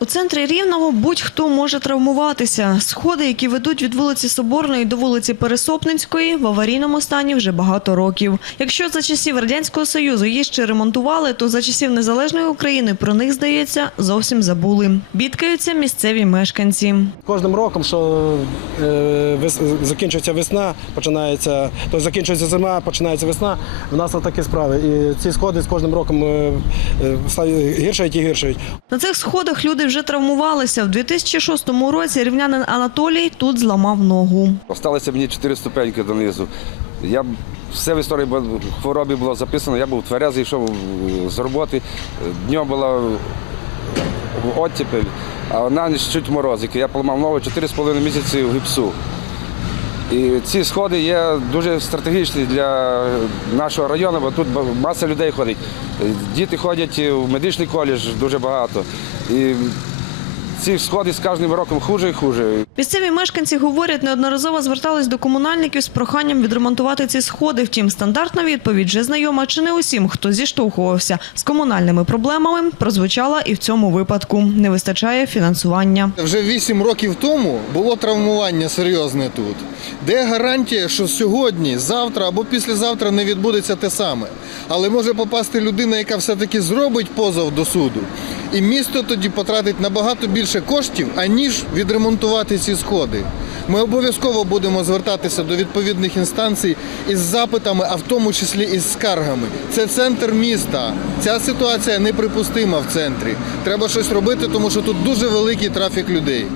У центрі Рівного будь-хто може травмуватися. Сходи, які ведуть від вулиці Соборної до вулиці Пересопницької, в аварійному стані вже багато років. Якщо за часів Радянського Союзу її ще ремонтували, то за часів Незалежної України про них, здається, зовсім забули. Бідкаються місцеві мешканці. Кожним роком, що е, закінчується весна, починається, то закінчується зима, починається весна. В нас такі справи. І ці сходи з кожним роком е, е, стають гіршають і гіршають. На цих сходах люди вже травмувалися. В 2006 році рівнянин Анатолій тут зламав ногу. Осталося мені чотири ступеньки донизу. Я все в історії хворобі було записано. Я був тверезий, йшов е, з роботи. Днем була оттепель, а на ніч чуть морозики. Я поламав ногу 4,5 місяці в гіпсу. І ці сходи є дуже стратегічні для нашого району, бо тут маса людей ходить. Діти ходять в медичний коледж дуже багато. І ці сходи з кожним роком хуже і хуже. Місцеві мешканці говорять, неодноразово звертались до комунальників з проханням відремонтувати ці сходи. Втім, стандартна відповідь вже знайома чи не усім, хто зіштовхувався з комунальними проблемами, прозвучала і в цьому випадку. Не вистачає фінансування. Вже 8 років тому було травмування серйозне тут. Де гарантія, що сьогодні, завтра або післязавтра не відбудеться те саме? Але може попасти людина, яка все-таки зробить позов до суду, і місто тоді потратить набагато більше коштів, аніж відремонтувати ці сходи. Ми обов'язково будемо звертатися до відповідних інстанцій із запитами, а в тому числі із скаргами. Це центр міста. Ця ситуація неприпустима в центрі. Треба щось робити, тому що тут дуже великий трафік людей.